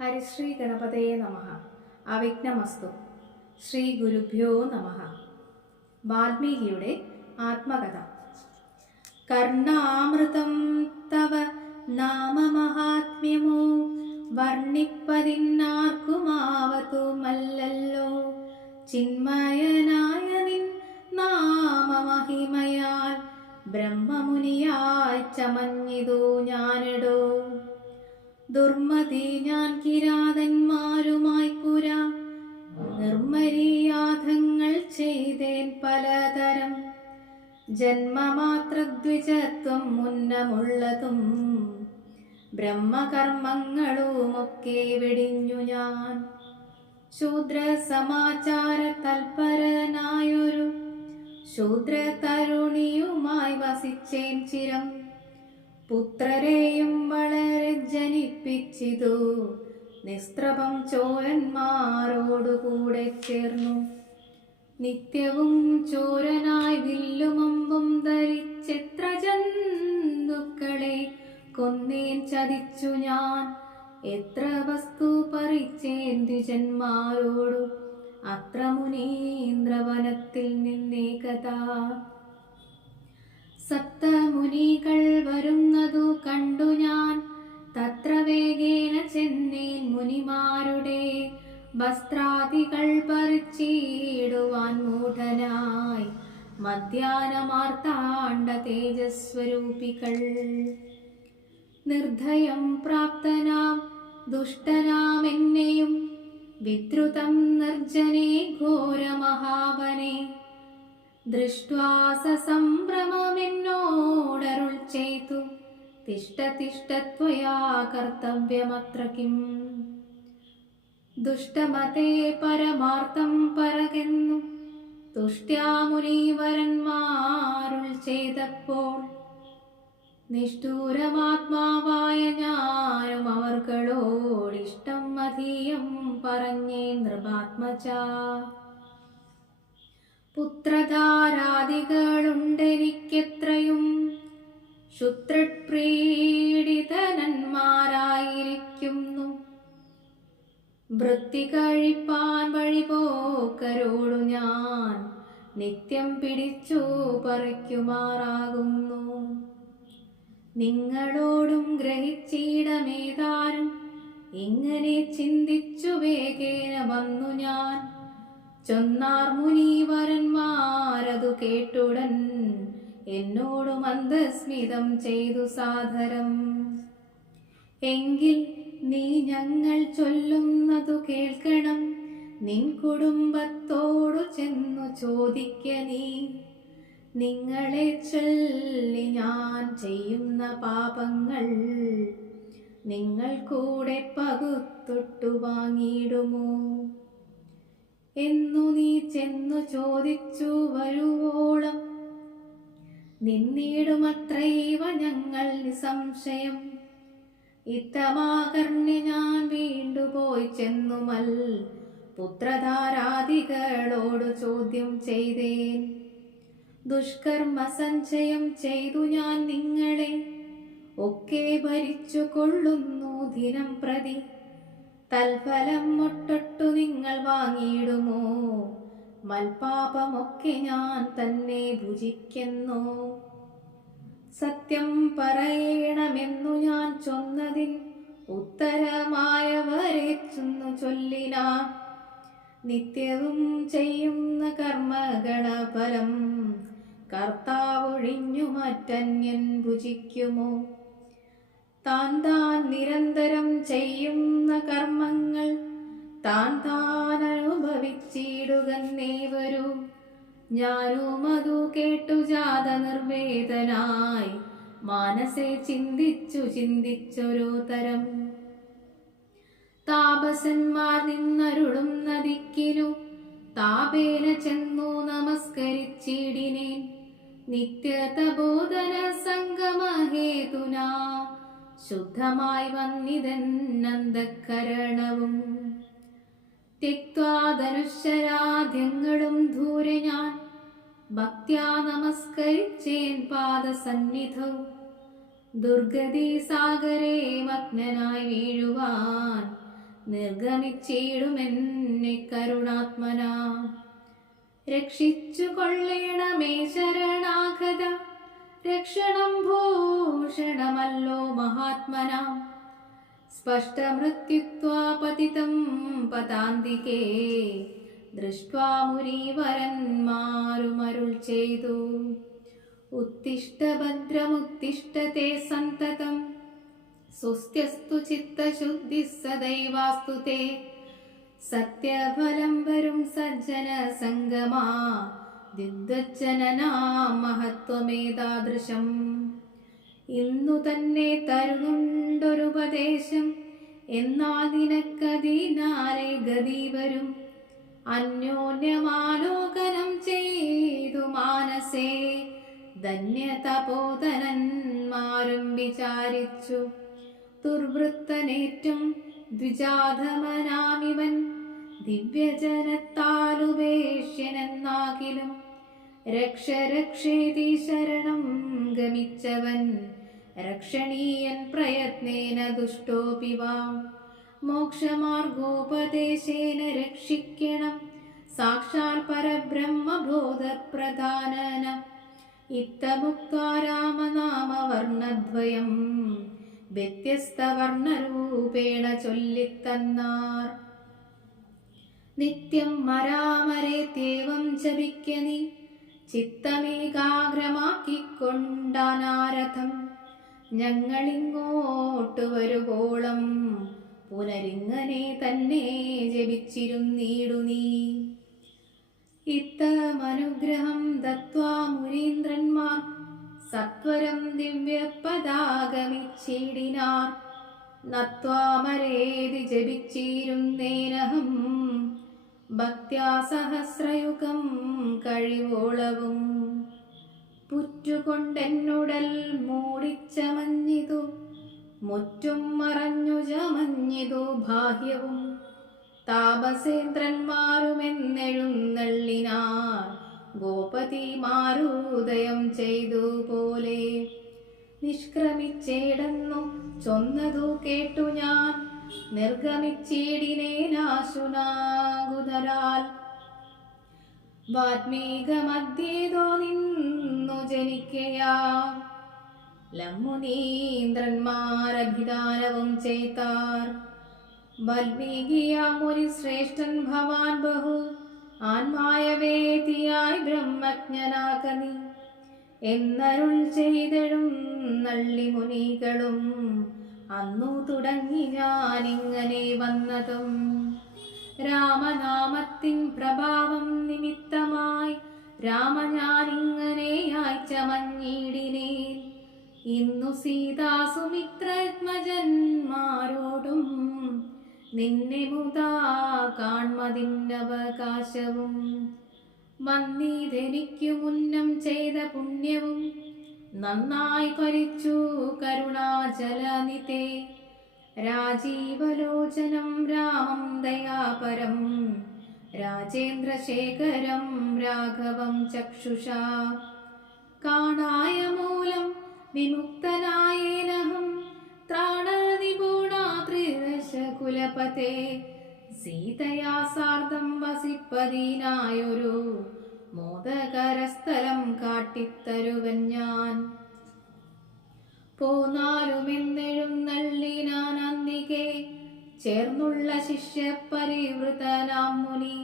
ഹരിശ്രീ ഗണപതയെ നമഃ. അവിഘ്നമസ്തു. ശ്രീ ഗുരുഭ്യോ നമഃ. വാൽമീകിയുടെ ആത്മകഥ. കർണാമൃതം തവ നാമമഹാത്മ്യമോ വർണ്ണിപ്പതിന്നാർക്കുമാവതുമല്ലല്ലോ. ചിന്മയനായ നിൻ നാമമഹിമയാൽ ബ്രഹ്മമുനിയായി ചമഞ്ഞിതു ഞാനെടോ. ദുർമതി ഞാൻ കിരാതന്മാരുമായി പുര നിർമ്മര്യാദങ്ങൾ ചെയ്തേൻ പലതരം. ജന്മമാത്രദ്വിജത്വം മുന്നമുള്ളതും ബ്രഹ്മകർമ്മങ്ങളുമൊക്കെ വെടിഞ്ഞു ഞാൻ. ശൂദ്ര സമാചാര തൽപരനായൊരു ശൂദ്ര തരുണിയുമായി വസിച്ചേൻ ചിരം. പുത്രരെയും വളരെ ജനിപ്പിച്ചിതു നിസ്ത്രപം ചോരന്മാരോടുകൂടെ ചേർന്നു. നിത്യവും ചോരനായി വില്ലുമമ്പും ധരിച്ചെത്ര ജന്തുക്കളെ കൊന്നേൻ ചതിച്ചു ഞാൻ. എത്ര വസ്തു പറിച്ചേൻ ദ്വിജന്മാരോടു അത്ര മുനീന്ദ്രവനത്തിൽ നിന്നേകഥാ. സപ്തമുനികൾ വരുന്നതു കണ്ടു ഞാൻ തത്ര വേഗേന ചെന്നേൻ. മുനിമാരുടെ വസ്ത്രാദികൾ പറിച്ചിടുവാൻ മൂഢനായി മധ്യാനമാർത്താണ്ഡ തേജസ്വരൂപികൾ. നിർദ്ധയം പ്രാപ്തനാം ദുഷ്ടനാം എന്നെയും വിദ്രുതം നിർജ്ജനെ ഘോരമഹാവനെ ദൃഷ്ട്വാ സസംഭ്രമമെന്നോടരുൾ ചെയ്തു. തിഷ്ഠ തിഷ്ഠ ത്വയാ കർത്തവ്യമത്ര കിം. ദുഷ്ടമതേ പരമാർത്ഥം പറകെന്നു തുഷ്ട്യാ മുനീവരന്മാരുൾ ചെയ്തപ്പോൾ നിഷ്ഠൂരമാത്മാവായ ഞാനും അവർകളോടിഷ്ടം അധീയം പറഞ്ഞേ നൃപാത്മജാ. പുത്രധാരാദികളുണ്ടെനിക്കെത്രയും ശുത്രപ്രീഡിതനന്മാരായിരിക്കുന്നു. വൃത്തി കഴിപ്പാൻ വഴിപോക്കരോടു ഞാൻ നിത്യം പിടിച്ചു പറിക്കുമാറാകുന്നു. നിങ്ങളോടും ഗ്രഹിച്ചിടമേതാരും ഇങ്ങനെ ചിന്തിച്ചു വേഗേന വന്നു ഞാൻ. ചൊന്നാർ മുനീവരന്മാരതു കേട്ടുടൻ എന്നോടു മന്ദസ്മിതം ചെയ്തു സാദരം. എങ്കിൽ നീ ഞങ്ങൾ ചൊല്ലുന്നതു കേൾക്കണം. നിൻ കുടുംബത്തോടു ചെന്നു ചോദിക്ക നീ. നിങ്ങളെ ചൊല്ലി ഞാൻ ചെയ്യുന്ന പാപങ്ങൾ നിങ്ങൾ കൂടെ പകുത്തൊട്ടു വാങ്ങിയിടുമോ എന്നു നീ ചെന്നു ചോദിച്ചു വരുവോളം നിന്നിടുമത്രൈവ ഞങ്ങൾ നിസംശയം. ഇത്തമാകർണ്യ ഞാൻ വീണ്ടുപോയി ചെന്നുമൽ പുത്രധാരാദികളോടു ചോദ്യം ചെയ്തേൻ. ദുഷ്കർമ്മ സഞ്ചയം ചെയ്തു ഞാൻ നിങ്ങളെ ഒക്കെ ഭരിച്ചു കൊള്ളുന്നു ദിനം പ്രതി. തൽഫലം ഒട്ടൊട്ടു നിങ്ങൾ വാങ്ങിയിടുമോ? മൽപാപമൊക്കെ ഞാൻ തന്നെ ഭുജിക്കുന്നു. സത്യം പറയണമെന്നു ഞാൻ ചൊന്നതിൽ ഉത്തരമായവരെ ചെന്നു ചൊല്ലിനാൻ. നിത്യവും ചെയ്യുന്ന കർമ്മഗണഫലം കർത്താവൊഴിഞ്ഞു മറ്റന്യൻ ഭുജിക്കുമോ? താൻ താൻ നിരന്തരം ചെയ്യുന്ന കർമ്മങ്ങൾ താൻ താൻ അനുഭവിച്ചിടുകന്നേവരൂ. ഞാനും അതു കേട്ടു ജാത നിർവേദനായി മാനസേ ചിന്തിച്ചൊരു തരം. താപസന്മാർ നിന്നരുളും നദിക്കിനു താപേന ചെന്നു നമസ്കരിച്ചിടിനേൻ. നിത്യതബോധന സംഗമഹേതുനാ ശുദ്ധമായി വന്നിതന്നന്തഃകരണവും. ത്യക്വാധനുശരാദ്യങ്ങളും ദൂരെ ഞാൻ ഭക്ത്യാ നമസ്കരിച്ചേൻ പാദസന്നിധൗ. ദുർഗതി സാഗരേ മഗ്നനായി വീഴുവാൻ നിർഗമിച്ചിടുമെന്നെ കരുണാത്മനാ. രക്ഷിച്ചു കൊള്ളേണമേ ശരണാഗത, രക്ഷണം ഭൂഷണമല്ലോ മഹാത്മനാം. സ്പഷ്ടമൃത്യുത്വാ പതിതം പതാന്തികേ, ദൃഷ്ട്വാ മുനീവരന്മാരുമരുൾ ചെയ്തു. ഉത്തിഷ്ഠ ഭദ്രമുത്തിഷ്ഠത്തെ സന്തതം, സ്വസ്ത്യസ്തു ചിത്തശുദ്ധി സദൈവാസ്തു തേ. സത്യഫലം വരും സജ്ജന സംഗമാ, ദിഗ്വജ്ജനനാം മഹത്വമേതാദൃശം. ഇന്നു തന്നെ തരുന്നുണ്ടൊരുപദേശം, എന്നാൽ നിനക്കതിനാലെ ഗതി വരും. അന്യോന്യമാലോകനം ചെയ്തു മാനസേ, ധന്യതപോധനന്മാരും വിചാരിച്ചു. ദുർവൃത്തനേറ്റം ദ്വിജാധമനാമിവൻ, ദിവ്യജനത്താലുപേക്ഷ്യനെന്നാകിലും. രക്ഷ രക്ഷേതി ശരണം ഗമിച്ചവൻ, രക്ഷണീയൻ പ്രയത്നേന ദുഷ്ടോപി വാം. മോക്ഷമാർഗോപദേശേന രക്ഷിക്കണം, സാക്ഷാൽ പരബ്രഹ്മബോധപ്രധാനന. ഇത്തമുക്ത്വാ രാമനാമവർണ്ണദ്വയം, വ്യത്യസ്തവർണ്ണരൂപേണ ചൊല്ലിത്തന്നാർ. നിത്യം മരാമരേത്യേവം ജപിക്ക നീ, ചിത്തമേകാഗ്രമാക്കിക്കൊണ്ടാനാരഥം. ഞങ്ങളിങ്ങോട്ടു വരുവോളം പുനരിങ്ങനെ തന്നെ ജപിച്ചിരുന്നീടു നീ. ഇത്തമനുഗ്രഹം ദത്വാ മുനീന്ദ്രന്മാർ, സത്വരം ദിവ്യപദാഗമിച്ചിടിനാർ. നത്വാമരേതി ജപിച്ചിരുന്നേനഹം, ഭക്ത്യാ സഹസ്രയുഗം കഴിവോളവും. പുറ്റുകൊണ്ടെന്നുടൽ മൂടിച്ചമഞ്ഞിതു, മുറ്റും മറഞ്ഞു ചമഞ്ഞിതു ബാഹ്യവും. താപസേന്ദ്രന്മാരുമെന്നെഴുന്നള്ളിനാർ, ഗോപതിമാരുദയം ചെയ്തു പോലെ. നിഷ്ക്രമിച്ചേടെന്നു ചൊന്നതു കേട്ടു ഞാൻ, നിർഗമിച്ചിടിനേനാശുനാകുതരാൽ. വാത്മീകമധ്യേതോ നിന്നു ജനിക്കയാം, ലമുനീന്ദ്രന്മാരഭിധാനവും ചെയ്താർ. വാൽമീകിയാ മുനി ശ്രേഷ്ഠൻ ഭവാൻ ബഹു, ആന്മായവേദിയായി ബ്രഹ്മജ്ഞനാകനി എന്നരുൾ ചെയ്തെഴും നള്ളി മുനികളും. അന്നു തുടങ്ങി ഞാനിങ്ങനെ വന്നതും, രാമനാമത്തിൻ പ്രഭാവം നിമിത്തമായി രാമ ഞാനിങ്ങനെയായി ചമഞ്ഞിടിനേൻ. ഇന്നു സീതാസുമിത്രത്മജന്മാരോടും, നിന്നെ മുതാ കാൺമതിന്നവകാശവും. വന്നീതെനിക്കു മുന്നം ചെയ്ത പുണ്യവും, നന്നായി ഭരിച്ചു കരുണാചലനിതേ. രാജീവലോചനം രാമം ദയാപരം, രാജേന്ദ്രശേഖരം രാഘവം ചക്ഷുഷാ. കാണായ മൂലം വിമുക്തനായേനഹം, ത്രാണനിപുണാത്രിദശകുലപതേ. സീതയാ സാർദ്ധം വസിപ്പതിനായൊരു, മോദകരസ്ഥലം കാട്ടിത്തരുവൻ ഞാൻ. പോന്നാലുമെന്നെഴുന്നള്ളിനാൻ അന്തികെ, ചേർന്നുള്ള ശിഷ്യപരിവൃതനാം മുനി.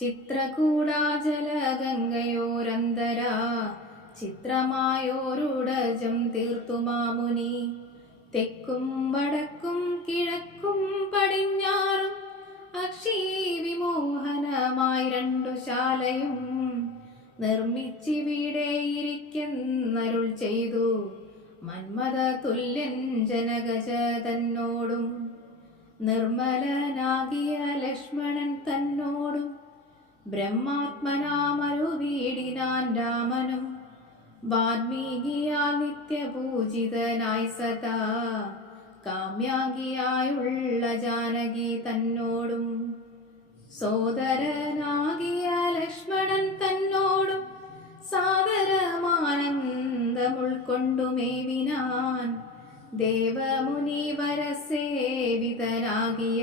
ചിത്രകൂടാചലഗംഗയോരന്തരാ, ചിത്രമായോരുടജം തീർത്തുമാമുനി. തെക്കും വടക്കും കിഴക്കും പടിഞ്ഞാറും, അക്ഷീവിമോഹനമായി രണ്ടു ശാലയും നിർമ്മിച്ചിവിടെയിരിക്കുന്നരുൾ ചെയ്തു. മന്മഥ തുല്യൻ ജനകജ തന്നോടും, നിർമ്മലനാകിയ ലക്ഷ്മണൻ തന്നോടും. ബ്രഹ്മാത്മനാമരുവീടിനാൻ രാമനും, വാൽമീകിയാൽ നിത്യപൂജിതനായി സദാ. കാമ്യാംഗിയായുള്ള ജാനകി തന്നോടും, സോദരനാകിയ ലക്ഷ്മണൻ തന്നോടും. സാദരമാനന്ദമുൾക്കൊണ്ടുമേവിനാൻ ദേവമുനിവരസേവിതനാകിയ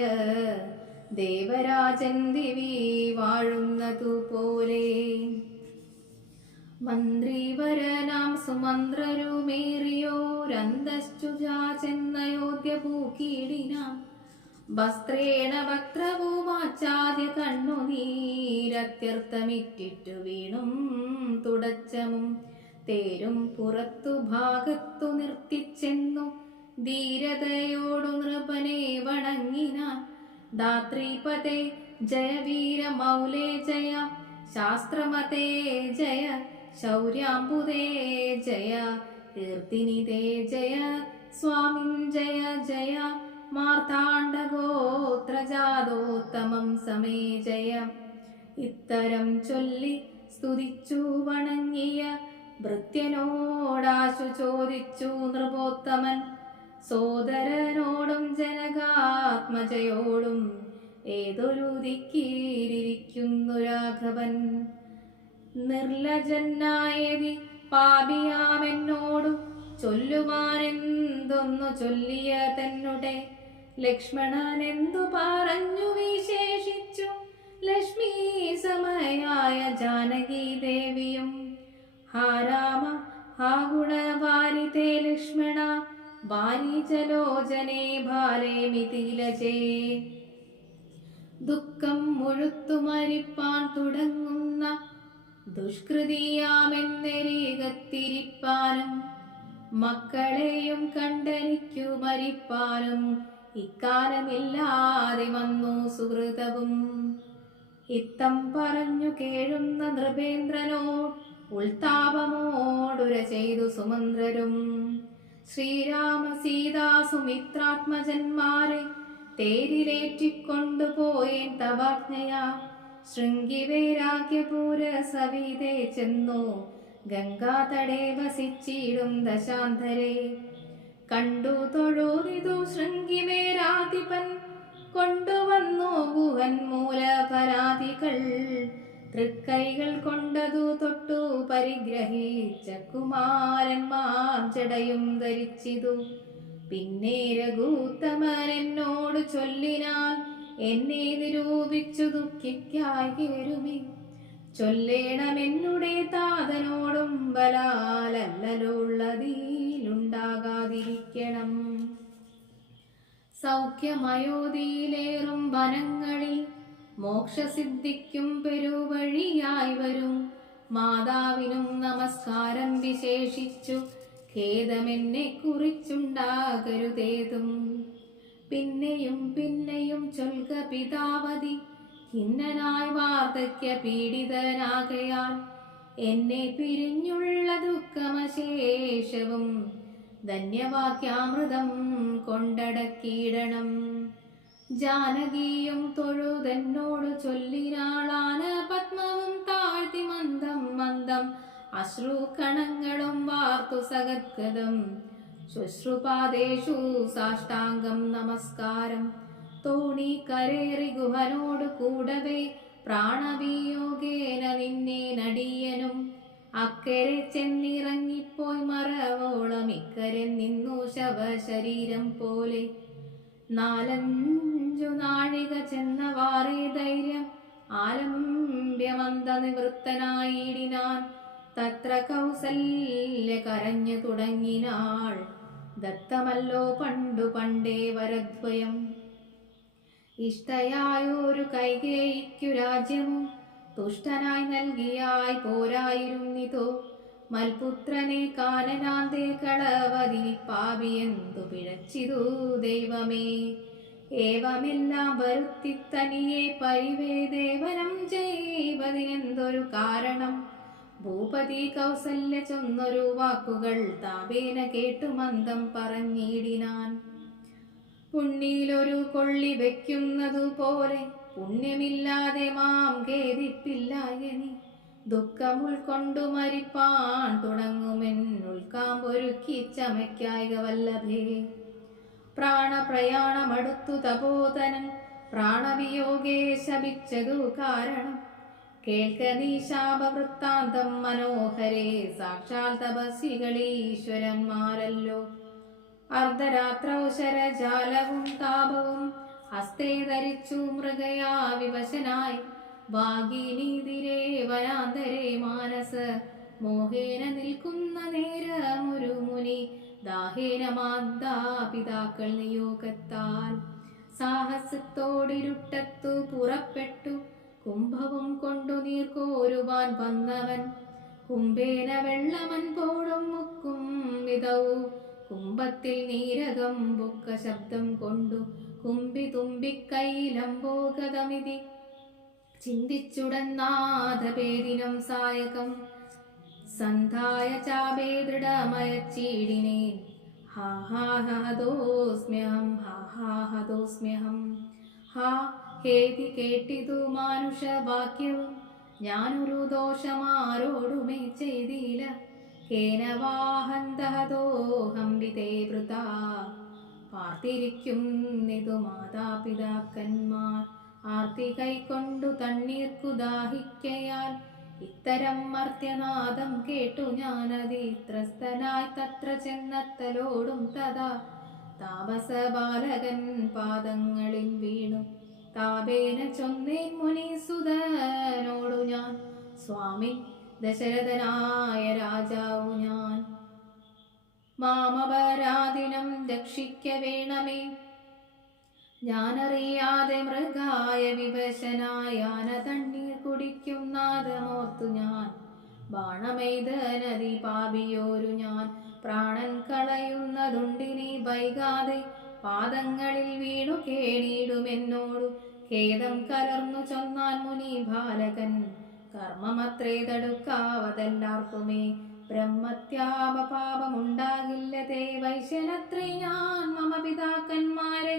ദേവരാജൻ ദിവി വാഴുന്നതുപോലെ മന്ത്രിവരനാം സുമന്ത്രരുമേറിയോരന്തശ്ചുജാ ചെന്നയോധ്യ പൂക്കീടിനാം വസ്ത്രേണ വക്രവുമാച്ചാദ്യ കണ്ണുനീരത്യർത്ഥമിറ്റിട്ടു വീണും തുടച്ചമും തേരും പുറത്തു ഭാഗത്തു നിർത്തിച്ചെന്നു ധീരതയോടു നൃപനെ വണങ്ങിനാൻ. ധാത്രീപതേ ജയ വീരമൗലേ ജയ ശാസ്ത്രമതേ ജയ ശൗര്യാംബുദേ ജയ കീർത്തിനിതേ ജയ സ്വാമിൻ ജയ ജയ മാർത്താണ്ഡഗോത്രജാതോത്തമം സമേ ജയ. ഇത്തരം ചൊല്ലി സ്തുതിച്ചു വണങ്ങിയ ഭൃത്യനോടാശു ചോദിച്ചു നൃപോത്തമൻ. സോദരനോടും ജനകാത്മജയോടും ഏതൊരു ദിക്കിരിക്കുന്നു രാഘവൻ. നിർലജനായതി പാപിയാമെന്നോടു ചൊല്ലുവാനെന്തൊന്നു ചൊല്ലിയ തന്നെ ലക്ഷ്മണനെന്തു പറഞ്ഞു വിശേഷിച്ചു ലക്ഷ്മീ സമയായ ജാനകി ദേവിയും. ഹാ രാമ ഹാ ഗുണവാരിതേ ലക്ഷ്മണ വാരിജലോചനേ ഭാരേ മിഥിലജേ. ദുഃഖം മുഴുത്തു മരിപ്പാൻ തുടങ്ങുന്ന ദുഷ്കൃതിയാമെന്നരികത്തിരിപ്പാനും മക്കളെയും കണ്ടെനിക്കു മരിപ്പാനും ഇക്കാലമില്ലാതെ വന്നു സുഹൃതവും. ഇത്തം പറഞ്ഞു കേഴുന്ന നൃപേന്ദ്രനോട് ഉൾത്താപമോടുര ചെയ്തു സുമന്ത്രരും. ശ്രീരാമ സീതാ സുമിത്രാത്മജന്മാരെ തേരിലേറ്റിക്കൊണ്ടുപോയേൻ തവാജ്ഞയാ. ശൃംഗിവൈരാഗ്യപൂര സവിതേ ചെന്നു ഗംഗാതടേ വസിച്ചിടും ദശാന്തരെ. കണ്ടു തൊഴുതിതു ശൃംഗിവേരാധിപൻ കൊണ്ടുവന്നു ഗുഹൻ മൂലപരാതികൾ. തൃക്കൈകൾ കൊണ്ടതു തൊട്ടു പരിഗ്രഹിച്ച കുമാരന്മാർ ജടയും ധരിച്ചിതു. പിന്നെ രഘുത്തമൻ എന്നോട് ചൊല്ലിനാൽ എന്നെ നിരൂപിച്ചു ദുഃഖിക്കായി കേരുമി. ചൊല്ലേണമെന്നുടെ താതനോടും ബലാലല്ലലുള്ളതിലുണ്ടാകാതിരിക്കണം. സൗഖ്യമയോധിയിലേറും വനങ്ങളിൽ മോക്ഷസിദ്ധിക്കും പെരുവഴിയായി വരും മാതാവിനും നമസ്കാരം വിശേഷിച്ചു ഖേദമെന്നെ കുറിച്ചുണ്ടാകരുതേതും. പിന്നെയും പിന്നെയും ചൊൽക പിതാവതി ഖിന്നനായി വാർദ്ധക്യ പീഡിതനാകയാൽ എന്നെ പിരിഞ്ഞുള്ള ദുഃഖമശേഷവും ധന്യവാക്യാമൃതം കൊണ്ടടക്കിയിടണം. ജാനകിയും തൊഴുതെന്നോടു ചൊല്ലിനാളാന പത്മവും താഴ്ത്തി മന്ദം മന്ദം അശ്രുകണങ്ങളും വാർത്തു സഗദ്ഗതം. ശുശ്രുപാദേഷു സാഷ്ടാംഗം നമസ്കാരം. തോണി കരേറി ഗുഹനോട് കൂടവേ പ്രാണവിയോഗേന നിന്നെ നടിയനും. അക്കരെ ചെന്നിറങ്ങിപ്പോയി മറവോളം ഇക്കരെ നിന്നു ശവശരീരം പോലെ. 4-5 നാഴിക ചെന്നവാറേ ധൈര്യം ആലംബ്യമന്ത നിവൃത്തനായിടിനാൻ. തത്ര കൗസല്യ കരഞ്ഞു തുടങ്ങിനാൾ. ദത്തമല്ലോ പണ്ടു പണ്ടേ വരദ്വയം. ഇഷ്ടയായൊരു കൈകേയിക്കു രാജ്യവും തുഷ്ടനായി നൽകിയായി പോരായിരുന്നിതോ. മൽപുത്രനെ കാനനാന്തേ കളവതിരി പാപിയെന്തു പിഴച്ചിതു ദൈവമേ. ഏവമെല്ലാം വരുത്തിത്തനിയെ പരിവേദേവനം ചെയ്വതിനെന്തൊരു കാരണം. ഭൂപതി കൗസല്യ ചൊന്നൊരു വാക്കുകൾ താപേന കേട്ടു മന്ദം പറഞ്ഞിടിനാൻ. പുണ്ണിയിലൊരു കൊള്ളി വെക്കുന്നതുപോലെ പുണ്യമില്ലാതെ മാം ഖേദിപ്പില്ലായനി. ദുഃഖം ഉൾക്കൊണ്ടു മരിപ്പാൻ തുടങ്ങുമെന്നുൾക്കാമ്പൊരുക്കി ചമയ്ക്കായിക വല്ലഭേ. പ്രാണപ്രയാണമടുത്തു തപോധനൻ പ്രാണവിയോഗേ ശപിച്ചതു കാരണം. കേൾക്ക നീ ശാപവൃത്താന്തം മനോഹരേ. സാക്ഷാൽ തപസ്വികളീശ്വരന്മാരല്ലോ. അർദ്ധരാത്രൗശരജാലവും താപവും ഹസ്തേ ധരിച്ചു മൃഗയാ വിവശനായി വാഗീനീതിരേ വനാന്തരേ മാനസ മോഹേന നിൽക്കുന്ന നേരമൊരു മുനി ദാഹേന മാതാപിതാക്കൾ നിയോഗത്താൽ സാഹസത്തോടിരുട്ടത്തു പുറപ്പെട്ടു കുംഭവും കൊണ്ടു നീർക്കോരുവാൻ വന്നവൻ കുംഭേന വെള്ളമൻ പോടും മുക്കും വിധവും കുംഭത്തിൽ നീരകം പൊക്ക ശബ്ദം കൊണ്ടു കുമ്പി തുമ്പിക്കൈലംബോഗതമിതി ചിന്തിച്ചുടന്നാഥപേദിനം സായകം സന്ധായ ചാപേ ദൃഢമയച്ചീടിനേ ഹാഹാഹദോസ്മ്യഹം ഹാഹാഹദോസ്മ്യഹം ഹാ ഹേതി കേട്ടിതു മാനുഷവാക്യവും ഞാനൊരു ദോഷമാരോടുമേ ചെയ്തില്ല കേനവാഹന്തഹദോഹംബിതേ വൃതാ പാർത്തിരിക്കുന്നിതു മാതാപിതാക്കന്മാർ ആർത്തി കൈക്കൊണ്ടു തണ്ണീർക്കു ദാഹിക്കയാൽ ഇത്തരം മർത്യനാദം കേട്ടു ഞാനതിത്രസ്തനായി തത്ര ചെന്നത്തലോടും തഥാ താപസ ബാലകൻ പാദങ്ങളിൽ വീണു താപേന ചൊന്നേൻ മുനീസുതനോടു ഞാൻ സ്വാമി ദശരഥനായ രാജാവു ഞാൻ മാമപരാധിനം രക്ഷിക്ക വേണമേ ഞാനറിയാതെ മൃഗായ വിവശനായാന തണ്ണീർ കുടിക്കും നാദമോർത്തു ഞാൻ ബാണമെയ്ത നദി പാപിയോരു ഞാൻ പ്രാണൻ കളയുന്നതുണ്ടിനി വൈകാതെ പാദങ്ങളിൽ വീണു കേണിടുമെന്നോടു ഖേദം കലർന്നു ചൊന്നാൻ മുനി ബാലകൻ കർമ്മമത്രേ തടുക്കാവതെല്ലാവർക്കുമേ ബ്രഹ്മത്യാപപാപമുണ്ടാകില്ലതേ വൈശ്യനത്രേ ഞാൻ മമ പിതാക്കന്മാരെ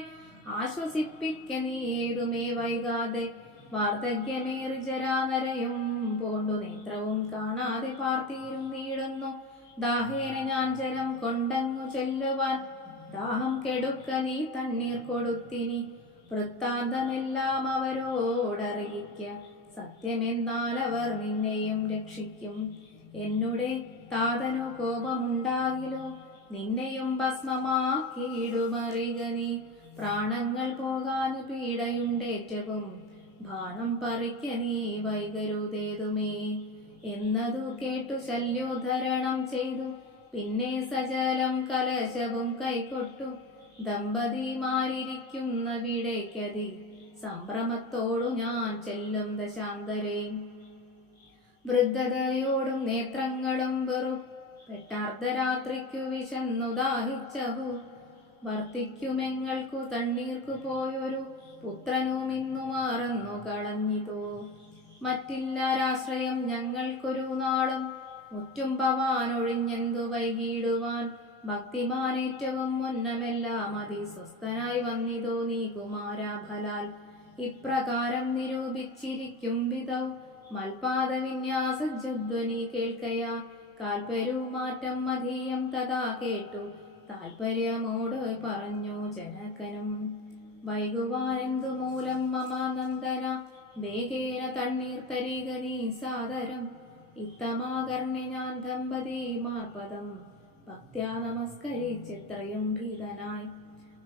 ആശ്വസിപ്പിക്ക നീ ഏതുമേ വൈകാതെ വാർദ്ധക്യമേറി ജരാനരയും പോണ്ടു നേത്രവും കാണാതെ പാർത്തിരും നീടുന്നു ദാഹേന ഞാൻ ജലം കൊണ്ടങ്ങു ചെല്ലുവാൻ ദാഹം കെടുക്ക നീ തണ്ണീർ കൊടുത്തിനി വൃത്താന്തമെല്ലാം അവരോടറിയിക്ക സത്യമെന്നാൽ അവർ നിന്നെയും രക്ഷിക്കും എന്നുടെ താതനു കോപമുണ്ടാകിലോ നിന്നെയും ഭസ്മമാക്കിയിടുമറിക നീ പ്രാണങ്ങൾ പോകാനു പീഡയുണ്ടേറ്റവും ബാണം പറിക്ക നീ വൈകരുതേതുമേ എന്നതു കേട്ടു ശല്യോധരണം ചെയ്തു പിന്നെ സജലം കലശവും കൈകൊട്ടു ദമ്പതിമാരിയ്ക്കുന്ന വിടേക്കതി സംഭ്രമത്തോടു ഞാൻ ചെല്ലും ദശാന്തരേ വൃദ്ധതയോടും നേത്രങ്ങളും വെറുപ്പെട്ടാർദ്ധരാത്രിക്കു വിശന്നു ദാഹിച്ചഹു വർത്തിക്കുമെങ്ങൾക്കു തണ്ണീർക്കു പോയൊരു പുത്രനും ഇന്നു മറന്നു കളഞ്ഞിതോ മറ്റില്ലാരാശ്രയം ഞങ്ങൾക്കൊരു നാളും മുറ്റും പവാനൊഴിഞ്ഞെന്തു വൈകിടുവാൻ ഭക്തിമാനേറ്റവും മുന്നമെല്ലാം അതിസ്വസ്ഥനായി വന്നിതോ നീ കുമാരാഫലാൽ ഇപ്രകാരം നിരൂപിച്ചിരിക്കും വിധൗ മൽപാദവിന്യാസധ്വനി കേൾക്കയാ കാൽപരുമാറ്റം മധീയം തഥാ കേട്ടു താൽപര്യമോട് പറഞ്ഞു ജനകനും വൈകുവാനെന്തു മൂലം മമ നന്ദന വേഗേന തണ്ണീർ തരിക നീ സാദരം ഇത്തമാകർണി ഞാൻ ദമ്പതിമാർപദം ഭക്ത്യാ നമസ്കരിച്ചിത്രയും ഭീതനായി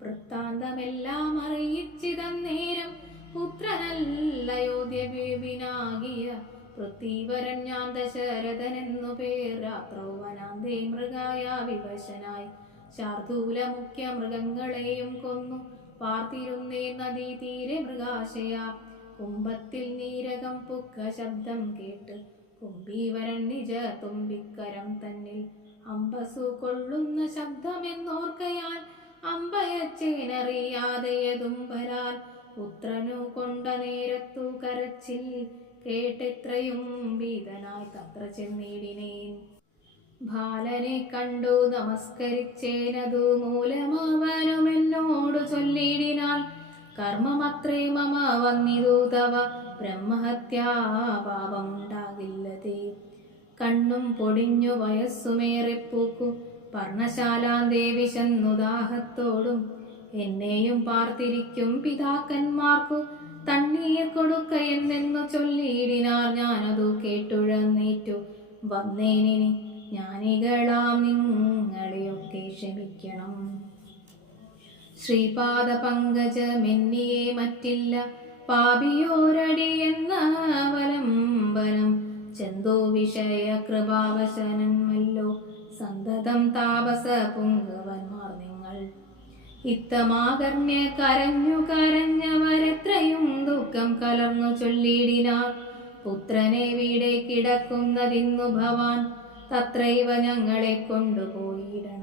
വൃത്താന്തമെല്ലാം അറിയിച്ചിതന്നേരം പുത്രനല്ലയോധ്യവിനാകിയ പൃഥ്വീവരൻ ഞാൻ ദശരഥനെന്നു പേർ രാത്രോ വനാന്തേ മൃഗായ വിവശനായി ശാർദൂല മുഖ്യ മൃഗങ്ങളെയും കൊന്നു പാർത്തിരുന്നേ നദീ തീരെ മൃഗാശയ കുംഭത്തിൽ നീരകം പുക്ക ശബ്ദം കേട്ട് കുംഭീവരൻ നിജ തുമ്പിക്കരം തന്നിൽ അമ്പസു കൊള്ളുന്ന ശബ്ദമെന്നോർക്കയാൽ അമ്പയച്ചേനറിയാതെയതുംബരാൽ പുത്രനു കൊണ്ട നേരത്തു കരച്ചിൽ കേട്ടെത്രയും ഭീതനായി തത്ര ചെന്നിടിനേൻ ബാലനെ കണ്ടു നമസ്കരിച്ചേനതു മൂലമവനുമെന്നോടു ചൊല്ലിടിനാൽ കർമ്മമത്രേ മമ വന്നിതു തവ ബ്രഹ്മഹത്യാപാപമുണ്ടാകില്ലതേ കണ്ണും പൊടിഞ്ഞു വയസ്സുമേറിപ്പൂക്കു പർണശാലാന്തേ വിശന്നുദാഹത്തോടും എന്നെയും പാർത്തിരിക്കും പിതാക്കന്മാർക്കു തണ്ണീർ കൊടുക്കയെന്നെന്നു ചൊല്ലിയിടിനാർ ഞാനതു കേട്ടുഴന്നേറ്റു വന്നേനിനി ജ്ഞാനികളാം നിങ്ങളെയൊക്കെ ക്ഷമിക്കണം. ശ്രീപാദ പങ്കജമെന്നിയെ മറ്റില്ല പാപിയോരടി എന്ന അവലംബനം ചെന്തോ വിഷയ കൃപാവശനന്മല്ലോ സന്തതം താപസ പുങ്കവന്മാർ നിങ്ങൾ. ഇത്തമാകർണ്യ കരഞ്ഞവരെത്രയും ദുഃഖം കലർന്നു ചൊല്ലിടിനാർ. പുത്രനെ വീടെ കിടക്കുന്നതിന്നു ഭവാൻ തത്രൈവ ഞങ്ങളെ കൊണ്ടുപോയിടണം.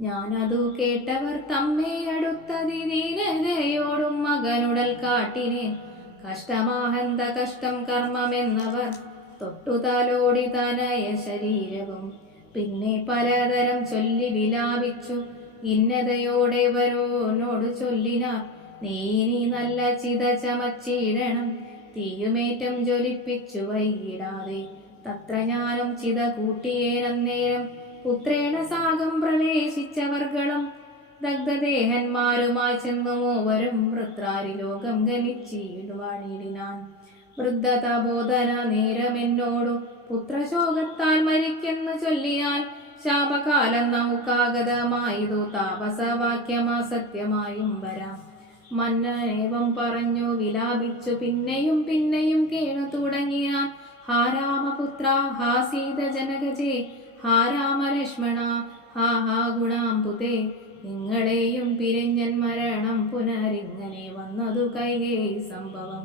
ഞാനതു കേട്ടവർ തമ്മേ അടുത്തതിനയോടും മകനുടൽ കാട്ടിനെ കഷ്ടമാഹന്ത കഷ്ടം കർമ്മമെന്നവർ തൊട്ടുതലോടി തനയ ശരീരവും പിന്നെ പലതരം ചൊല്ലി വിലാപിച്ചു. ഇന്നതയോടെ വരോനോട് ചൊല്ലിനാർ, നീ നല്ല ചിത ചമച്ചിടണം, തീയുമേറ്റം ജ്വലിപ്പിച്ചു വൈകിടാതെ. തത്ര ഞാനും ചിത കൂട്ടിയേനന്നേരം പുത്രേണ സാഗം പ്രവേശിച്ചവർകളും ദഗ്ധദേഹന്മാരുമായി ചെന്നു മൂവരും വൃത്രാരി ലോകം ഗമിച്ചിടുവാണിടിനാൻ. വൃദ്ധതബോധന നേരമെന്നോടു പുത്രശോകത്താൽ മരിക്കെന്നു ചൊല്ലിയാൽ ശാപകാലം നമുക്കാഗതമായതു താപസവാക്യമാ സത്യമായും വരാം. മന്നനേവം പറഞ്ഞു വിലാപിച്ചു പിന്നെയും പിന്നെയും കേണു തുടങ്ങിനാൻ. ഹാ രാമപുത്ര, ഹാ സീതജനകജേ, ഹാ രാമലക്ഷ്മണ, ഹാ ഹാ ഗുണാംബുതേ, നിങ്ങളെയും പിരിഞ്ഞൻ മരണം പുനരിങ്ങനെ വന്നതു കൈകേയി സംഭവം.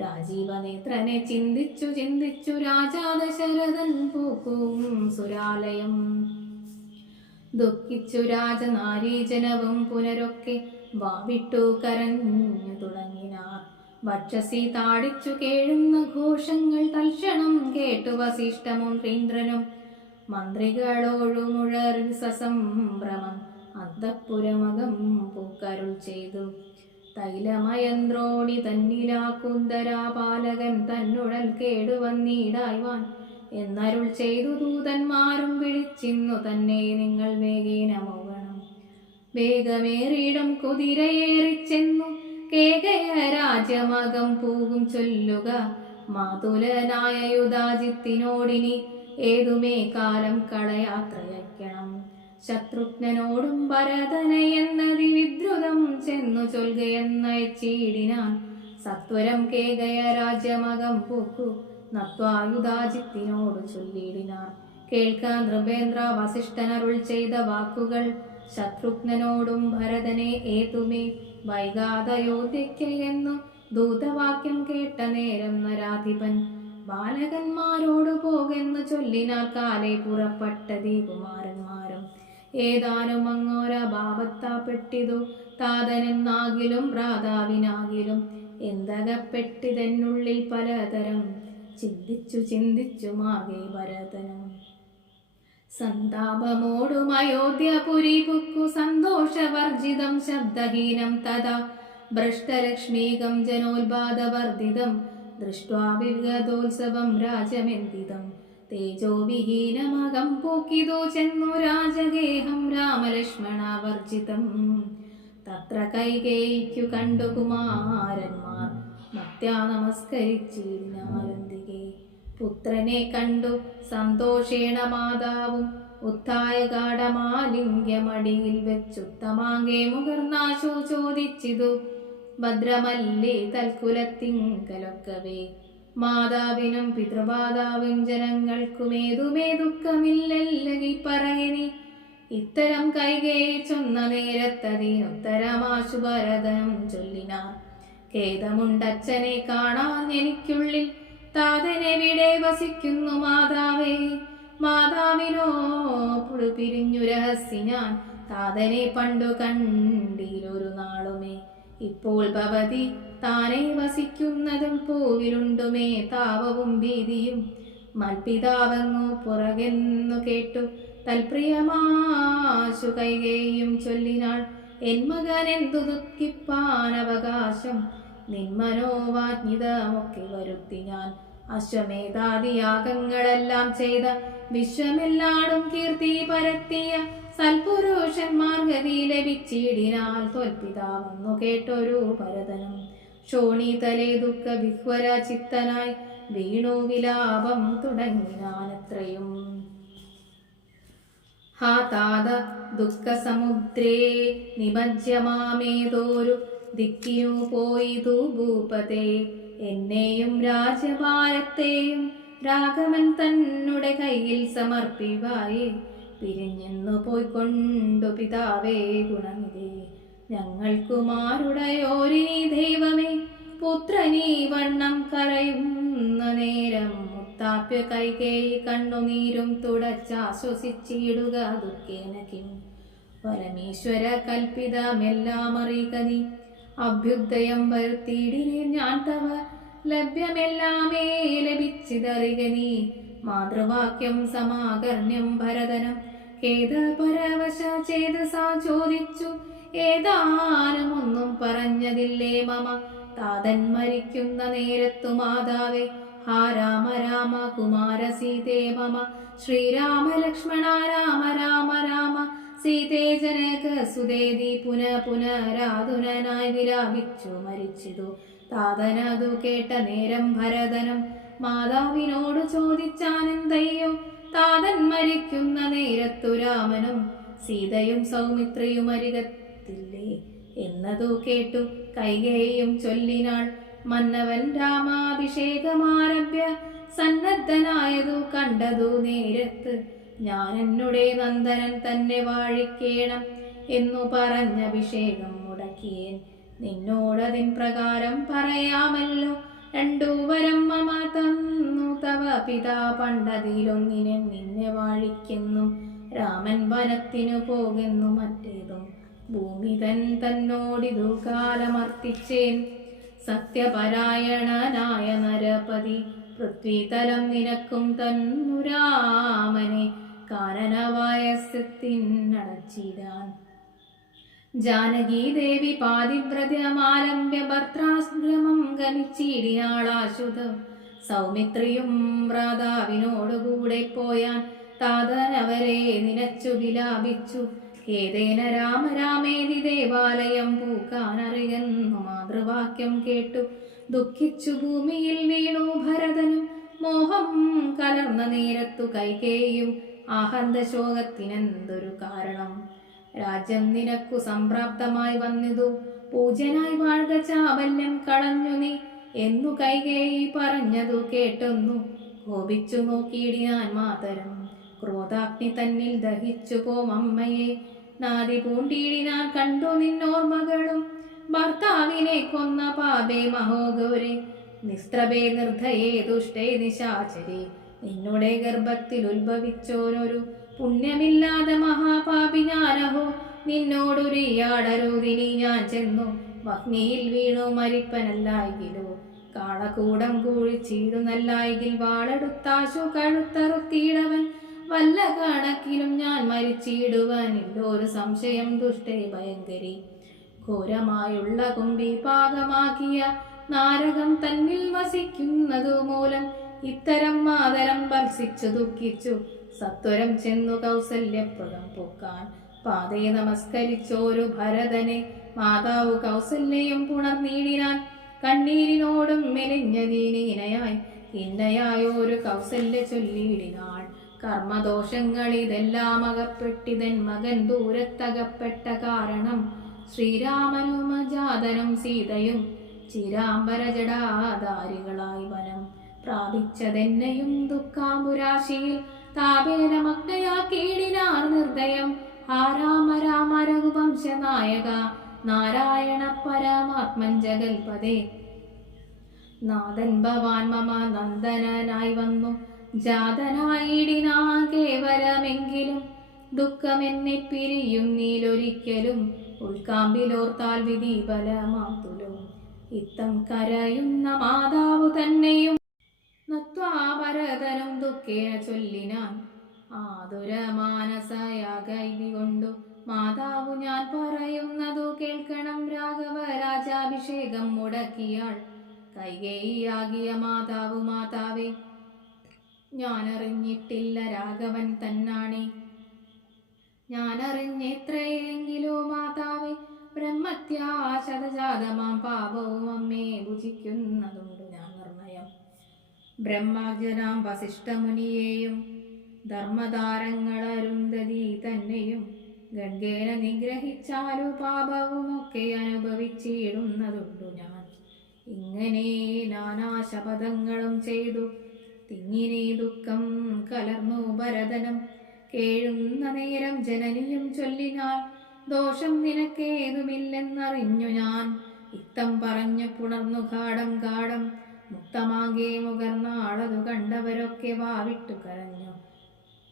രാജീവനേത്രനെ ചിന്തിച്ചു ചിന്തിച്ചു രാജാ ദശരഥൻ പൂക്കും സുരാലയം. ദുഃഖിച്ചു രാജനാരീജനവും പുനരൊക്കെ വാവിട്ടു കരഞ്ഞു തുടങ്ങിനാർ. വക്ഷസി താടിച്ചു കേഴുന്ന ഘോഷങ്ങൾ തൽക്ഷണം കേട്ടു വസിഷ്ഠമന്ത്രീന്ദ്രനും മന്ത്രികളോഴുമുഴറി സസംഭ്രമം അന്തഃപുരമകം പൂക്കരുൾ ചെയ്തു. തൈലമയന്ത്രോണി തന്നിലാക്കുന്തരാപാലകൻ തന്നുടൽ കേടുവന്നീടായ്വാൻ എന്നരുൾ ചെയ്തു. ദൂതന്മാരും വിളിച്ചിന്നു തന്നെ നിങ്ങൾ വേഗേന പോകണം. വേഗമേറിയിടും കുതിരയേറിച്ചെന്നു കേകയ രാജ്യമകം പൂകും ചൊല്ലുക. മാതുലനായ യുധാജിത്തിനോടിനി ഏതുമേ കാലം കളയാത്രയക്കണം. ശത്രുഘ്നനോടും ഭരതനയെന്നതി വിദ്രുതം ചെന്നു ചൊൽകയെന്നയച്ചീടിനാൻ. സത്വരം കേകയ രാജ്യമകം പൂക്കു നത്വായുധാജിത്തിനോട് ചൊല്ലിടിനാർ. കേൾക്കാൻ നൃപേന്ദ്ര വസിഷ്ഠനരുൾ ചെയ്ത വാക്കുകൾ. ശത്രുഘ്നനോടും ഭരതനെ ഏതുമേ വൈകാതയോധ്യയ്ക്ക് എന്നു ദൂതവാക്യം കേട്ട നേരം നരാധിപൻ ബാലകന്മാരോട് പോകെന്നു ചൊല്ലിനാൽ. കാലേ പുറപ്പെട്ടതീ കുമാരന്മാരും ഏതാനും അങ്ങോര ഭാവത്താപ്പെട്ടിതു. താതനെന്നാകിലും ഭ്രാതാവിനാകിലും എന്തകപ്പെട്ടിതെന്നുള്ളിൽ പലതരം ചിന്തിച്ചു ചിന്തിച്ചു മാർഗേ ഭരതനും. സന്താപമോടും അയോധ്യപുരി പുക്കു സന്തോഷവർജിതം ശബ്ദഹീനം തഥാ ഭ്രഷ്ടലക്ഷ്മീകം ജനോത്പാദവർദ്ധിതം ദൃഷ്ട്വാ വിഗതോത്സവം രാജമെന്തിതം. തേജോവിഹീനമകം പൂക്കിതു ചെന്നു രാജഗേഹം രാമലക്ഷ്മണവർജിതം. തത്ര കൈകേയിക്കു കണ്ടു കുമാരന്മാർ മത്യാ നമസ്കരിച്ചിരുന്നാരന്തികെ. പുത്രനെ കണ്ടു സന്തോഷേണ മാതാവും ഉത്ഥായ ഗാഢമാലിംഗ്യമടിയിൽ വെച്ചുത്തമാങ്കെ മുകർന്നാശു ചോദിച്ചിതു. ഭദ്രമല്ലേ തൽക്കുലത്തിങ്കലൊക്കവേ, മാതാവിനും പിതൃമാതാവും ജനങ്ങൾക്കുമേതുമേ ദുഃഖമില്ലല്ലകി പറയനി. ഇത്തരം കൈകേയി ചൊന്ന നേരത്തതിനുത്തരമാശു ഭരതനും ചൊല്ലിനാർ. ഖേദമുണ്ടച്ഛനെ കാണാൻ എനിക്കുള്ളിൽ, താതനെവിടെ വസിക്കുന്നു മാതാവേ. മാതാവിനോടു പിരിഞ്ഞു രഹസ്യ ഞാൻ, താതനെ പണ്ടു കണ്ടീലൊരു നാളുമേ. ഇപ്പോൾ ഭവതി താനെ വസിക്കുന്നതും പൂവിലുണ്ടുമേ താപവും ഭീതിയും. മൽപിതാവെന്നു പുറകെന്നു കേട്ടു തൽപ്രിയമാശു കൈകേയും ചൊല്ലിനാൾ. എൻ മകൻ എന്തു ദുഃഖിപ്പാനവകാശം, നിന്മനോവാജ്ഞിതമൊക്കെ വരുത്തി ഞാൻ. അശ്വമേധാദിയാഗങ്ങളെല്ലാം ചെയ്ത വിശ്വമെല്ലാടും കീർത്തി പരത്തിയ സൽപുരുഷന്മാർ ഗതി ലഭിച്ചിടിനാൽ. തോൽപിതാവെന്നു കേട്ടൊരു ഭരതനും ശോണിതലേ ദുഃഖ വിഹ്വര ചിത്തനായി വീണു വിലാപം തുടങ്ങിനാനത്രയും. ഹാ താത ദുഃഖസമുദ്രേ നിമജ്ജമാമേതോരു ദിക്കിനു പോയിതു ഭൂപതേ. എന്നെയും രാജ്യഭാരത്തെയും രാഘവൻ തന്നുടെ കയ്യിൽ സമർപ്പിവായേ. പിരിഞ്ഞെന്നു പോയിക്കൊണ്ടു പിതാവേ ഗുണനിധേ. ഞങ്ങൾക്കുമാരുടയോരിനി ദൈവമേ പുത്രനീ വണ്ണം കരയുന്ന നേരം മുത്താപ്യ കൈകേയി കണ്ണുനീരും തുടച്ചാശ്വസിച്ചിടുക ദുഃഖേന കിം. പരമേശ്വര കൽപ്പിതമെല്ലാം അറിയുക നീ. അഭ്യുദയം വരുത്തിയിടിനെ ഞാൻ തവ ലഭ്യമെല്ലാമേ ലഭിച്ചിതറിക നീ. മാതൃവാക്യം സമാകർണ്യം ഭരതനം ഖേദ പരവശ ചേതസാ ചോദിച്ചു. ഏതാനുമൊന്നും പറഞ്ഞതില്ലേ മമ താതൻ മരിക്കുന്ന നേരത്തു മാതാവേ. ഹാ രാമ രാമ കുമാര സീതേ മമ ശ്രീരാമ ലക്ഷ്മണ രാമ രാമ രാമ സീതേ ജനക സുതേതി പുനരാതുരനായി വിലാപിച്ചു മരിച്ചിതു. താതനതു കേട്ട നേരം ഭരതനും മാതാവിനോട് ചോദിച്ചാനെന്തയ്യോ. താതൻ മരിക്കുന്ന നേരത്തു രാമനും സീതയും സൗമിത്രിയും അരികത്തില്ലേ എന്നതു കേട്ടു കൈകേയും ചൊല്ലിനാൾ. മന്നവൻ രാമാഭിഷേകമാരഭ്യ സന്നദ്ധനായതു കണ്ടതു നേരത്ത്. ഞാൻ എന്നുടെ നന്ദനൻ തന്നെ വാഴിക്കേണം എന്നു പറഞ്ഞഭിഷേകം മുടക്കിയേൻ. നിന്നോടതിൻ പ്രകാരം പറയാമല്ലോ. രണ്ടു വരം മമ തന്നു തവ പിതാ പണ്ടതിലൊന്നിനെ നിന്നെ വാഴിക്കെന്നും രാമൻ വനത്തിനു പോകുന്നു മറ്റേതും. ഭൂമിതൻ തന്നോടിതു കാലമർത്തിച്ചേൻ. സത്യപരായണനായ നരപതി പൃഥ്വിതലം നിനക്കും തന്നു രാമനെ കാനനവയസ്സത്തിനടച്ചിടാൻ. ജാനകീ ദേവി പാതിവ്രതമാലംബ്യ ഭർത്താശ്രമം ഗമിച്ചിടിനാളാശുതം. സൗമിത്രിയും ഭ്രാതാവിനോടുകൂടെ പോയാൻ. താതനവരെ നിനച്ചു വിലാപിച്ചു. ഏതേന രാമ രാമേതി ദേവാലയം പൂക്കാനറിയുന്നു. മാതൃവാക്യം കേട്ടു ദുഃഖിച്ചു ഭൂമിയിൽ വീണു ഭരതനും. മോഹം കലർന്ന നേരത്തു കൈകേയും ആഹന്ത ശോകത്തിനെന്തൊരു കാരണം. രാജ്യം നിനക്കു സംപ്രാപ്തമായി വന്നിതു. പൂജനായി വാഴ്ക ചാബല്യം കളഞ്ഞു നീ എന്നു കൈകേയി പറഞ്ഞതു കേട്ടൊന്നു കോപിച്ചു നോക്കിയിടിനാൻ മാതരം. ക്രോധാഗ്നി തന്നിൽ ദഹിച്ചു പോമമ്മയെ നാദി പൂണ്ടിയിടിനാൻ. കണ്ടു നിന്നോർമകളും ഭർത്താവിനെ കൊന്ന പാപേ മഹോഗൗരെ. നിസ്ത്രപേ നിർദ്ധയേ ദുഷ്ടേ നിശാചരേ. നിന്നുടെ ഗർഭത്തിൽ ഉത്ഭവിച്ചോനൊരു പുണ്യമില്ലാതെ മഹാപാപി ഞാനഹോ. നിന്നോടൊരിയാടരുതിനി ഞാൻ ചെന്നു വഗ്നിയിൽ വീണു മരിപ്പനല്ലായികിലോ. കാളകൂടം കൂഴിച്ചീടുന്നല്ലായികിൽ വാളെടുത്താശു കഴുത്തറുത്തിയിടവൻ. വല്ല കണക്കിലും ഞാൻ മരിച്ചിടുവാനില്ലൊരു സംശയം ദുഷ്ടേ ഭയങ്കരി. ഘോരമായുള്ള കുമ്പി പാകമാക്കിയ നാരകം തന്നിൽ വസിക്കുന്നതു മൂലം ഇത്തരം മാതരം വത്സിച്ചു ദുഃഖിച്ചു. സത്വരം ചെന്നു കൗസല്യപ്പുറം പൊക്കാൻ പാതേ നമസ്കരിച്ചോരു ഭരതനെ മാതാവ് കൗസല്യയും പുണർനീടിനാൻ. കണ്ണീരിനോടും മെലിഞ്ഞതീനീനയായി ഇന്നയായൊരു കൗസല്യ ചൊല്ലിയിടിനാൾ. കർമ്മദോഷങ്ങളിതെല്ലാം അകപ്പെട്ടിതൻ മകൻ ദൂരത്തകപ്പെട്ട കാരണം. ശ്രീരാമനും ജാതനും സീതയും ചിരാംബരജടാധാരികളായി വനം പ്രാപിച്ചതെന്നെയും ദുഃഖാമുരാശിയിൽ താപേന മഗ്നയാക്കിയിടിനാർ നിർദ്ദയം. ഹാ രാമ രാമ രഘുവംശനായക നാരായണ പരമാത്മൻ ജഗൽപദേ. നാഥൻ ഭവാൻ മമ നന്ദനായി വന്നു ജാതനായിടിനാ കേവലമെങ്കിലും. ദുഃഖമെന്നെ പിരിയും നീലൊരിക്കലും ഉൾക്കാമ്പിലോർത്താൽ വിധി ബലമാതുലോ. ഇത്തം കരയുന്ന മാതാവു തന്നെയും നത്വാ ഭരതനും ദുഃഖേന ചൊല്ലിനാൻ. ആതുരമാനസയാകൈകി കൊണ്ടു മാതാവു ഞാൻ പറയുന്നതു കേൾക്കണം. രാഘവ രാജാഭിഷേകം മുടക്കിയാൾ കൈകേയിയാകിയ മാതാവു മാതാവേ. ഞാനറിഞ്ഞിട്ടില്ല രാഘവൻ തന്നാണേ. ഞാനറിഞ്ഞെത്രയെങ്കിലോ മാതാവേ ബ്രഹ്മത്യാശതജാതമാം പാപവും അമ്മേ ഭുജിക്കുന്നതുണ്ട് ഞാൻ നിർണയം. ബ്രഹ്മാജനാം വസിഷ്ഠമുനിയെയും ധർമ്മതാരങ്ങളരുന്ധതി തന്നെയും ഗംഗേന നിഗ്രഹിച്ചാലു പാപവുമൊക്കെ അനുഭവിച്ചിടുന്നതുണ്ടു ഞാൻ. ഇങ്ങനെ നാനാശപഥങ്ങളും ചെയ്തു തിങ്ങിനി ദുഃഖം കലർന്നു ഭരതനും. കേഴുന്ന നേരം ജനനിയും ചൊല്ലിനാൾ, ദോഷം നിനക്കേതുമില്ലെന്നറിഞ്ഞു ഞാൻ. ഇത്തം പറഞ്ഞു പുണർന്നു ഗാഠം ഗാഠം മുക്തമാകെ മുകർന്നാളതു കണ്ടവരൊക്കെ വാവിട്ടു കരഞ്ഞു.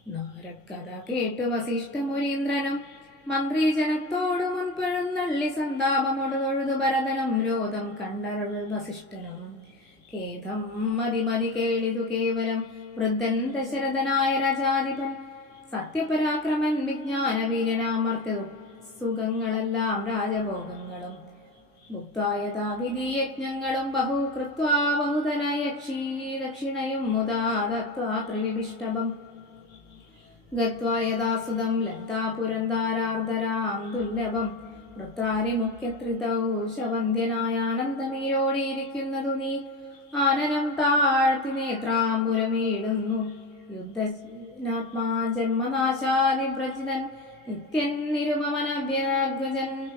നാരക്കഥ കേട്ടു വസിഷ്ഠമുരീന്ദ്രനും മന്ത്രിജനത്തോടു മുൻപെഴുന്നള്ളി സന്താപമൊടു തൊഴുതു ഭരതനും രോധം കണ്ടരുൾ വസിഷ്ഠനും. ഖേദം മതി കേളിതു കേവലം വൃദ്ധൻ ദശരഥനായ രജാധിപൻ. സത്യപരാക്രമൻ വിജ്ഞാനവീരനാമർത്യതു സുഖങ്ങളെല്ലാം രാജഭോഗങ്ങളും. ഭുക്തായതാ വിധിയജ്ഞങ്ങളും ബഹു കൃത്വാ ബഹുധന യക്ഷീ ദക്ഷിണയും മുദാ ദത്വാ ത്രിവിഷ്ടഭം. ഗത്വാ യഥാസുതം ലബ്ധാ പുരന്ദാരാർദ്ധരാം ദുർലഭം. വൃത്താരി മുഖ്യത്രിതൗ ശവന്ധ്യനായ ആനന്ദമീരോടിയിരിക്കുന്നതു നീ. ആനനം താഴ്ത്തി നേത്രാംബുരമീടുന്നു യുദ്ധനാത്മാ ജന്മനാശാദിവ്രജിതൻ. നിത്യൻ നിരുപമനഭ്യഗജൻ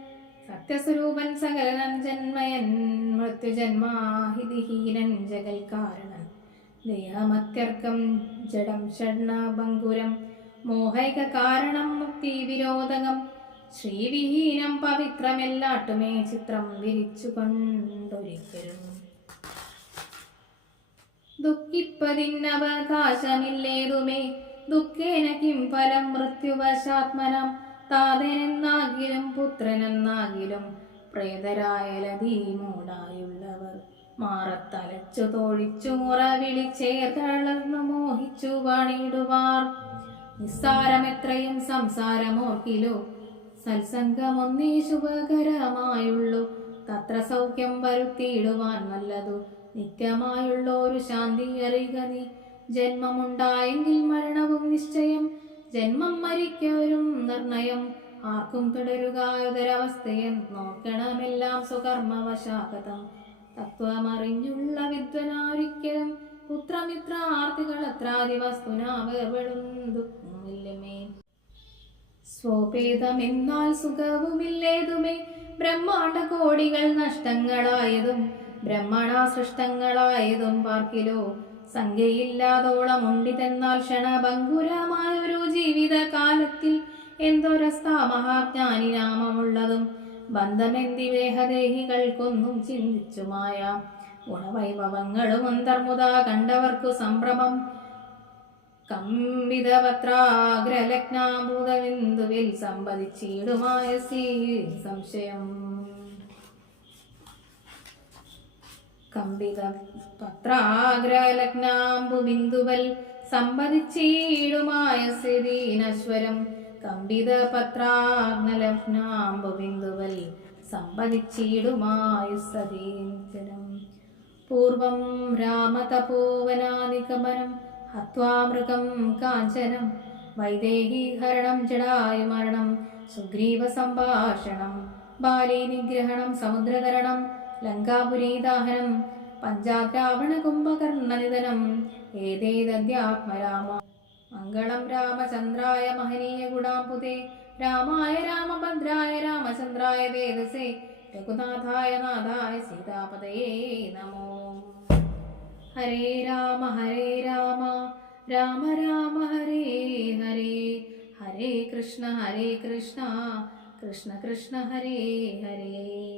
സത്യസ്വരൂപൻ സകലനൻ ജന്മയൻ. മൃത്യുജന്മാഹിതിഹീനൻ ജഗൽകാരണൻ. ദേഹമത്യർക്കം ജഡം ഷഡ്ണഭംഗുരം. മോഹൈക കാരണം മുക്തി വിരോധകം. ശ്രീവിഹീനം പവിത്രമെല്ലാട്ടുമേ ചിത്രം വിരിച്ചു കൊണ്ടൊരിക്കലും. ദുഃഖിപ്പതിന്നവകാശമില്ലേതുമേ ദുഃഖേന കിം ഫലം മൃത്യുവശാത്മനം. താതനെന്നാകിലും പുത്രനെന്നാകിലും പ്രേതരായലധീമൂടായുള്ളവർ മാറത്തലച്ചു തോഴിച്ചു മുറ വിളിച്ചേർത്തളർന്നു മോഹിച്ചു വാണിടുവാർ. നിസ്സാരമെത്രയും സംസാരമോർക്കിലോ സത്സംഗമൊന്നേ ശുഭകരമായുള്ളു. തത്ര സൗഖ്യം വരുത്തിയിടുവാൻ നല്ലതു നിത്യമായുള്ളൊരു ശാന്തി അറിയുക നീ. ജന്മമുണ്ടായെങ്കിൽ മരണവും നിശ്ചയം. ജന്മം മരിക്കവരും നിർണയം. ആർക്കും തുടരുകായുധരവസ്ഥയെന്ന് നോക്കണമെല്ലാം സ്വകർമ്മവശാഗതം. തത്വമറിഞ്ഞുള്ള വിദ്വനാരിക്കലും പുത്രമിത്രാർത്ഥികളത്രാദി വസ്തുനാവേടുന്നില്ലമേ. സ്വപേതമെന്നാൽ സുഖവുമില്ലേതുമേ. ബ്രഹ്മാണ്ട കോടികൾ നഷ്ടങ്ങളായതും ബ്രഹ്മണാ സൃഷ്ടങ്ങളായതും പാർക്കിലോ സംഖ്യയില്ലാതോളമുണ്ടിതെന്നാൽ ക്ഷണഭംഗുരമായൊരു ജീവിതകാലത്തിൽ എന്തൊരസ്ഥാ മഹാജ്ഞാനി നാമമുള്ളതും. ബന്ധമെന്തിവേഹദേഹികൾക്കൊന്നും ചിന്തിച്ചുമായ ഗുണവൈഭവങ്ങളും അന്തർമുതാ കണ്ടവർക്കു സംഭ്രമം. കമ്പിതപത്രാഗ്രലഗ്നാമൃതബിന്ദുവിൽ സംഭവിച്ചിടുമായ സംശയം. കമ്പിതപത്രാഗ്രലഗ്നാംബുബിന്ദുവൽ സംഭവിച്ചിടുമായ സ്ഥിതിനശ്വരം. കമ്പിതപത്രാഗ്നലഗ്നാംബുബിന്ദുവൽ സംഭവിച്ചിടുമായുസ്സതീഞ്ചനം. പൂർവം രാമതപോവനാനിഗമനം ഹത്വാ മൃഗം കാഞ്ചനം. വൈദേഹീഹരണം ജടായുമരണം. സുഗ്രീവ സംഭാഷണം. ബാലീ നിഗ്രഹണം. സമുദ്രതരണം. ലങ്കാപുരീദാഹനം. പഞ്ചാഗ്രാവണ കുംഭകർണനിധനം. ഏതേതദ്യാത്മരാമ മംഗളം രാമചന്ദ്രായ മഹനീയ ഗുണാംബുദേ. രാമായ രാമഭദ്രായ രാമചന്ദ്രായ വേദസേ. രഘുനാഥായ നാഥായ സീതാപതയേ നമോ. ഹരേ രാമ രാമ രാമ ഹരേ ഹരേ. ഹരേ കൃഷ്ണ കൃഷ്ണ കൃഷ്ണ ഹരേ ഹരേ.